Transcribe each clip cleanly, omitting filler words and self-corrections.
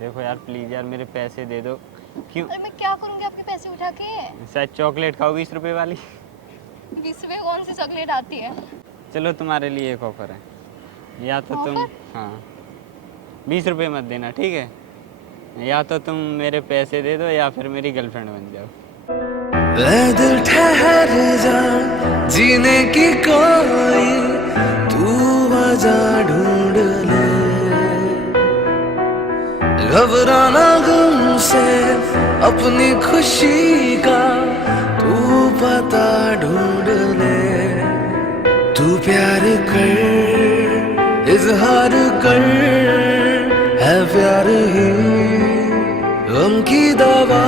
देखो यार प्लीज़ यार मेरे पैसे दे दो। क्यों? अरे मैं क्या करूँगी आपके पैसे उठा के? शायद चॉकलेट खाओ 20 रुपए वाली। 20 रुपए कौन सी चॉकलेट आती है? चलो तुम्हारे लिए एक ऑफर है, या तो तुम, ऑफर? हाँ 20 रुपए मत देना, ठीक है? या तो तुम मेरे पैसे दे दो या फिर मेरी गर्लफ्रेंड बन जाओ। ऐ दिल ठहर जा, जीने की कोई तू वजह ढूंढ ले, घबराना गम से अपनी खुशी का तू पता ढूंढ ले, तू प्यार कर इजहार कर, है प्यार ही गम की दवा।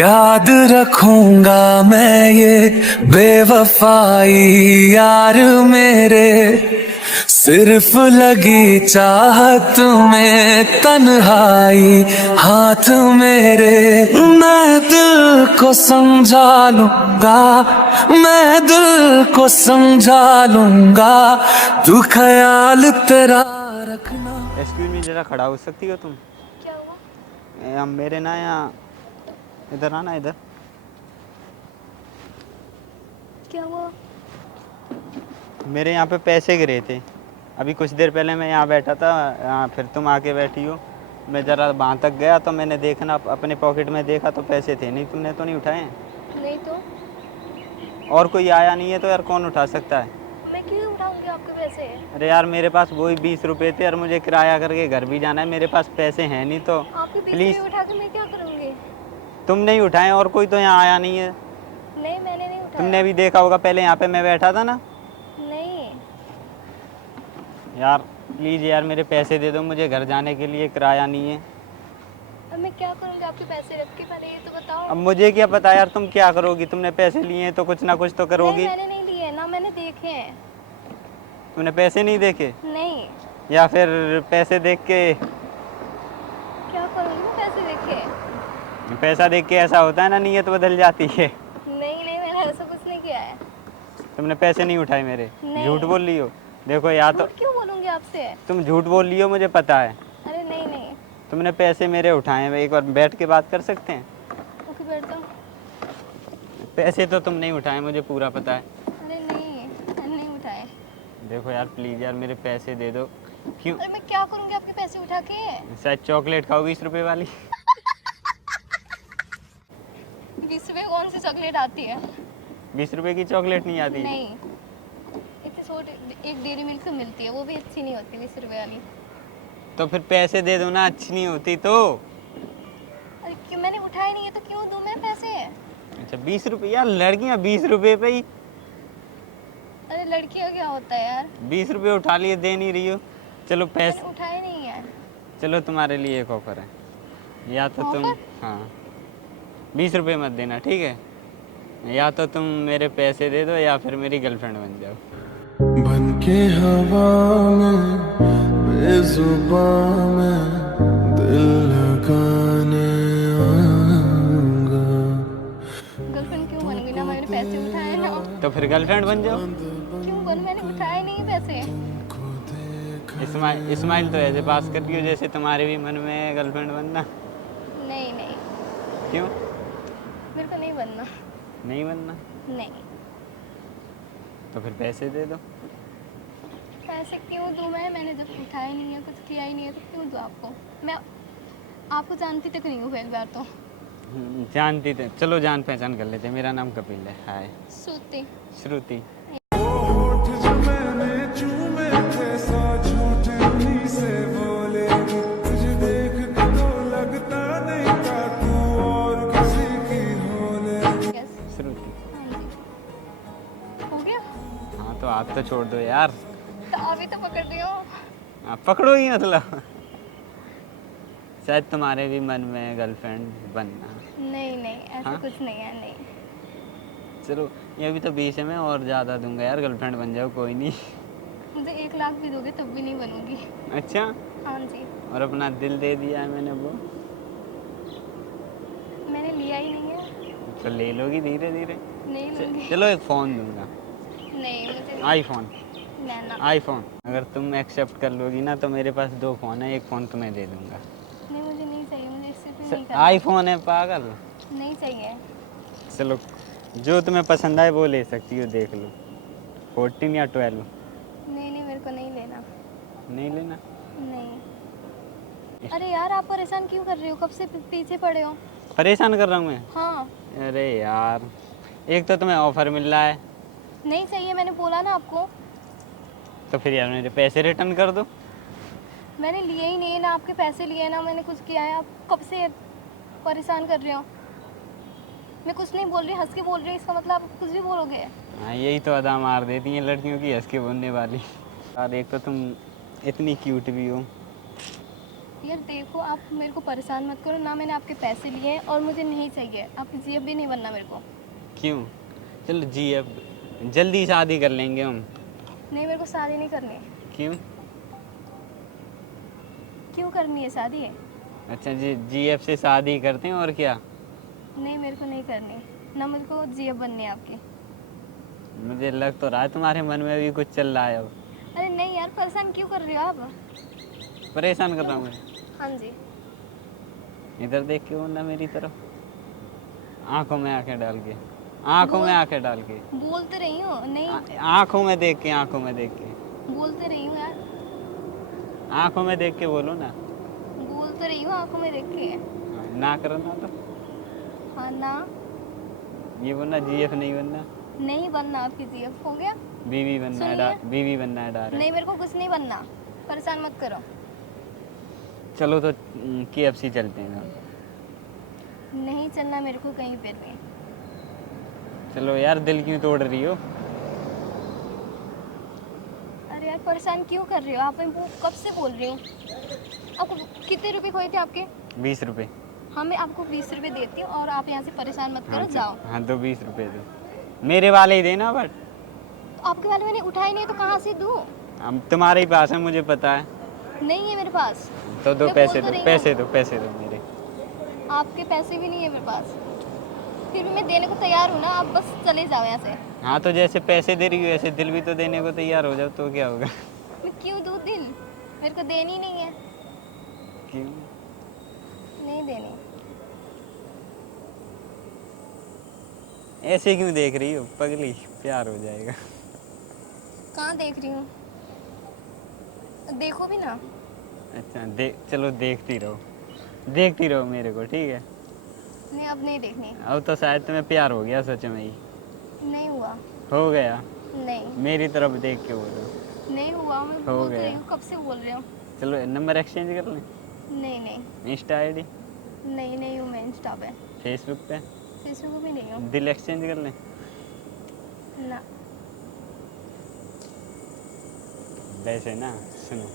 याद रखूंगा मैं ये बेवफाई यार मेरे, सिर्फ लगी चाहत में तन्हाई हाथ मेरे। मैं दिल को समझा लूंगा, मैं दिल को समझा लूंगा, तू ख्याल तेरा रखना। एक्सक्यूज मी, जरा खड़ा हो सकती हो तुम? क्या हुआ? मेरे ना यहाँ, इधर आना इधर। क्या हुआ? मेरे यहाँ पे पैसे गिरे थे अभी कुछ देर पहले, मैं यहाँ बैठा था, फिर तुम आके बैठी हो। मैं ज़रा वहाँ तक गया तो मैंने देखना अपने पॉकेट में देखा तो पैसे थे नहीं। तुमने तो नहीं उठाए? नहीं तो और कोई आया नहीं है तो यार कौन उठा सकता है? मैं क्यों उठाऊंगी आपके पैसे? अरे यार मेरे पास वही 20 रुपए थे और मुझे किराया करके घर भी जाना है, मेरे पास पैसे हैं नहीं तो आपके 20 प्लीज़। रुपए उठा के मैं क्या करूँगी? तुम नहीं उठाए और कोई तो यहाँ आया नहीं है। नहीं मैंने नहीं उठाया। तुमने भी देखा होगा, पहले यहाँ पे मैं बैठा था ना। नहीं। यार प्लीज़ यार मेरे पैसे दे दो, मुझे घर जाने के लिए किराया नहीं है। अब मैं क्या करूँगी आपके पैसे रख के? पहले ये तो बताओ। अब मुझे क्या पता यार तुम क्या करोगी, तुमने पैसे लिए हैं तो कुछ ना कुछ तो करोगी। नहीं मैंने नहीं लिए ना, मैंने देखे हैं। तुमने पैसे नहीं देखे? नहीं। या फिर पैसे देख के? क्या करूँगी मैं पैसे देख के? पैसा देख के ऐसा होता है ना, नीयत बदल जाती है। नहीं नहीं मैंने ऐसा कुछ नहीं किया है। तुमने पैसे नहीं उठाए मेरे? नहीं। झूठ बोल रही हो। देखो या तो झूठ क्यों बोलूँगी आपसे? तुम झूठ बोल रही हो, मुझे पता है। अरे नहीं नहीं। तुमने पैसे मेरे उठाए हैं, एक बार बैठ के बात कर सकते हैं? ओके बैठ जाओ। पैसे तो तुम नहीं उठाए, मुझे पूरा पता है। अरे नहीं मैंने नहीं उठाए। देखो यार प्लीज़ यार मेरे पैसे दे दो। क्यों? अरे मैं क्या करूँगी आपके पैसे उठा के? शायद चॉकलेट खाओ 20 रुपए वाली। 20 रुपए कौन सी चॉकलेट आती है? 20 रुपए की चॉकलेट नहीं आती? नहीं। इतनी छोटी एक डेयरी मिल्क से मिलती है, वो भी अच्छी नहीं होती 20 रुपए वाली। तो फिर पैसे दे दो ना, अच्छी नहीं होती तो। अरे क्यों, मैंने उठाए नहीं है तो क्यों दूँ मैं पैसे? अच्छा 20 रुपए, यार लड़कियां 20 रुपए पे ही। अरे लड़कियाँ क्या होता है यार? 20 रुपए उठा लिए, दे नहीं रही हो। चलो पैसे, मैंने उठाए नहीं है। चलो तुम्हारे लिए एक ऑफर है, या तो तुम, ऑफर? हाँ 20 रुपए मत देना, ठीक है? या तो तुम मेरे पैसे दे दो या फिर मेरी गर्लफ्रेंड बन जाओ। बनके हवा में बेजुबान में दिल लगाने आऊंगा। गर्लफ्रेंड क्यों बनूंगी ना, मैंने पैसे उठाए ना। तो फिर गर्लफ्रेंड बन जाओ। क्यों बनूं, मैंने उठाए नहीं पैसे। इस्माइल तो ऐसे पास कर रही हो जैसे तुम्हारे भी मन में है गर्लफ्रेंड बनना। नहीं नहीं क्यों मेरे को नहीं बनना। नहीं बनना? नहीं। तो फिर पैसे दे दो। पैसे क्यों दूँ मैंने जब उठाए नहीं है, कुछ किया ही नहीं है तो क्यों दूँ आपको? मैं आपको जानती तक नहीं हूँ पहली बार तो। जानती थे, चलो जान पहचान कर लेते। मेरा नाम कपिल है। हाय। सूती। श्रुति। यस। श्रुति। हाँ जी। हो गया? हाँ तो हाथ तो छोड़ दो यार। तो अभी तो पकड़ रही हूँ। आप पकड़ो ही मतलब। शायद तुम्हारे भी मन में है गर्लफ्रेंड बनना। नहीं नहीं ऐसा हाँ? कुछ नहीं है। नहीं। चलो ये भी तो 20 है, मैं और ज़्यादा दूंगा यार, गर्लफ्रेंड बन जाओ कोई नहीं। मुझे 1 लाख भी दोगे तब भी नहीं बनूंगी। अच्छा, हाँ जी। और अपना दिल दे दिया है मैंने वो, मैंने लिया ही नहीं है। तो ले लोगी धीरे धीरे। नहीं लूंगी। चलो एक फ़ोन दूंगा, नहीं मुझे आईफोन। नैना। आईफोन। अगर तुम एक्सेप्ट कर लोगी ना तो मेरे पास 2 फ़ोन है, एक फ़ोन तुम्हें दे दूंगा। नहीं मुझे नहीं चाहिए, मुझे इससे भी नहीं करना। आईफोन है पागल। नहीं चाहिए। चलो जो तुम्हें पसंद आए वो ले सकती हो, देख लो। 14 या 12? नहीं नहीं मेरे को नहीं लेना। नहीं लेना। नहीं। अरे यार आप परेशान क्यों कर रहे हो, कब से पीछे पड़े हो? परेशान कर रहा हूँ मैं? हाँ। अरे यार, एक तो तुम्हें ऑफर मिल रहा है, नहीं चाहिए, मैंने बोला ना आपको। तो फिर यार मेरे पैसे रिटर्न कर दो। मैंने लिए ही नहीं, ना आपके पैसे लिए ना मैंने कुछ किया है। आप कब से परेशान कर रहे हो? मैं कुछ नहीं बोल रही, हंस के बोल रही हूँ, इसका मतलब आप कुछ भी बोलोगे? हाँ, यही तो अदा मार देती हैं लड़कियों की, हंस के बोलने वाली। और एक तो तुम इतनी क्यूट भी हो। यार देखो आप मेरे को परेशान मत करो ना, मैंने आपके पैसे लिए हैं और मुझे नहीं चाहिए। आप जीएफ भी नहीं बनना मेरे को। क्यों? चलो जी, अब जल्दी शादी कर लेंगे हम। नहीं मेरे को शादी नहीं करनी। क्यों? क्यों करनी है शादी? अच्छा जी, जीएफ से शादी करते हैं और क्या? नहीं मेरे को नहीं करनी, ना मेरे को जीएफ बननी है आपकी। मुझे लग तो रहा है तुम्हारे मन में भी कुछ चल रहा है अब। अरे नहीं यार, परेशान क्यों कर रहे हो आप? परेशान कर रहा हूँ मैं? हाँ जी। इधर देख के बोलना मेरी तरफ, आंखों में आंखें डाल के, आंखों में आंखें डाल के। बोलते रही हूँ। नहीं आंखों में देख के, आंखों में देख के, बोलते रही हूँ यार। आंखों में देख के बोलो ना। बोलते रही हूँ आंखों में देख के। ना करो ना तो हाँ ना। ये बोलना जीएफ नहीं बनना, नहीं बनना आपकी जीएफ, हो गया? बीवी बनना है, सुनिए। बीवी बनना है डायरेक्ट। नहीं मेरे को कुछ नहीं बनना, परेशान मत करो। चलो तो KFC चलते हैं हम। नहीं चलना मेरे को कहीं पर भी। चलो यार, दिल क्यों तोड़ रही हो? अरे यार परेशान क्यों कर रहे हो आप? मैं वो कब से बोल रही हूँ। आपको कितने रुपए खोए थे आपके? 20 रुपये। हाँ मैं आपको 20 रुपए देती हूँ और आप यहाँ से परेशान मत करो, जाओ। हाँ तो 20 रुपये दो, मेरे वाले ही देना। बट आपके वाले मैंने उठाए नहीं तो कहाँ से दूँ? अब तुम्हारे ही पास है, मुझे पता है। नहीं है मेरे पास। तो दो मैं पैसे बोल तो दो, रही हूँ। पैसे दो, पैसे दो मेरे। आपके पैसे भी नहीं है मेरे पास, फिर भी मैं देने को तैयार हूँ ना, आप बस चले जाओ यहाँ से। हाँ तो जैसे पैसे दे रही हो ऐसे दिल भी तो देने को तैयार हो जाओ, तो क्या होगा? मैं क्यों दूँ दिल? मेरे को देनी नहीं है। क्यों? नहीं देनी। ऐसे क्यों देख रही हो पगली? प्यार हो जाएगा। कहाँ देख रही हूँ? देखो भी ना। अच्छा चलो देखती रहो मेरे को, ठीक है? नहीं अब नहीं देखनी। अब तो शायद तुम्हें प्यार हो गया सच में ही। नहीं हुआ। हो गया? नहीं मेरी तरफ देख के बोलो। नहीं हुआ, मैं हो बोल तो गया। रही हूँ, कब से बोल रही हूँ। चलो नंबर एक्सचेंज कर लें? नहीं इंस्टा आईडी? नहीं हूँ मैं इंस्टा पे, फेसबुक पे? फेसबुक भी नहीं हूँ। दिल एक्सचेंज कर लें? ना। वैसे ना सुनो,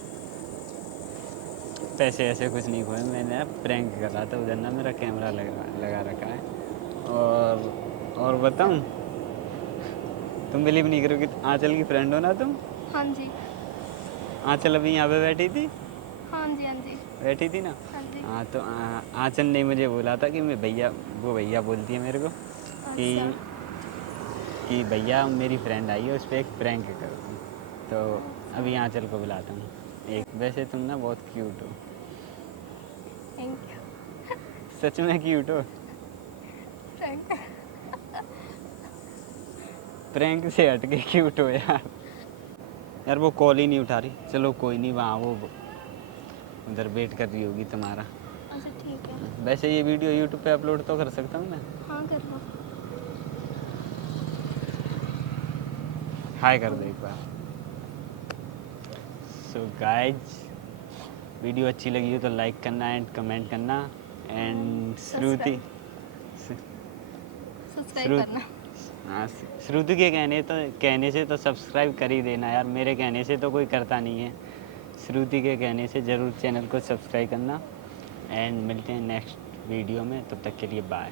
पैसे ऐसे कुछ नहीं खोए, मैंने प्रैंक कर रहा था उधर ना, मेरा कैमरा लगा रखा है। और बताऊं, तुम बिलीव नहीं करोगे, आंचल की फ्रेंड हो ना तुम? हाँ जी। आंचल अभी यहाँ पे बैठी थी, हाँ जी हाँ जी। बैठी थी ना? हाँ जी। हाँ तो आंचल ने मुझे बोला था कि मैं वो भैया बोलती है मेरे को अच्छा। कि भैया मेरी फ्रेंड आई है, उस पर एक प्रैंक करो। तो अभी आंचल को बुलाता हूँ एक। वैसे तुम ना बहुत क्यूट हो, थैंक यू। सच में क्यूट हो। प्रैंक से हट के क्यूट हो यार वो कॉल ही नहीं उठा रही। चलो कोई नहीं, वहाँ वो उधर वेट कर रही होगी तुम्हारा। अच्छा ठीक है। वैसे ये वीडियो यूट्यूब पे अपलोड तो कर सकता हूँ मैं? हाँ कर लो। हाय कर दो एक बार। सो गाइज, वीडियो अच्छी लगी हो तो लाइक करना एंड कमेंट करना एंड श्रुति सब्सक्राइब करना। हाँ, श्रुति के कहने से तो सब्सक्राइब कर ही देना यार, मेरे कहने से तो कोई करता नहीं है। श्रुति के कहने से ज़रूर चैनल को सब्सक्राइब करना एंड मिलते हैं नेक्स्ट वीडियो में, तब तक के लिए बाय।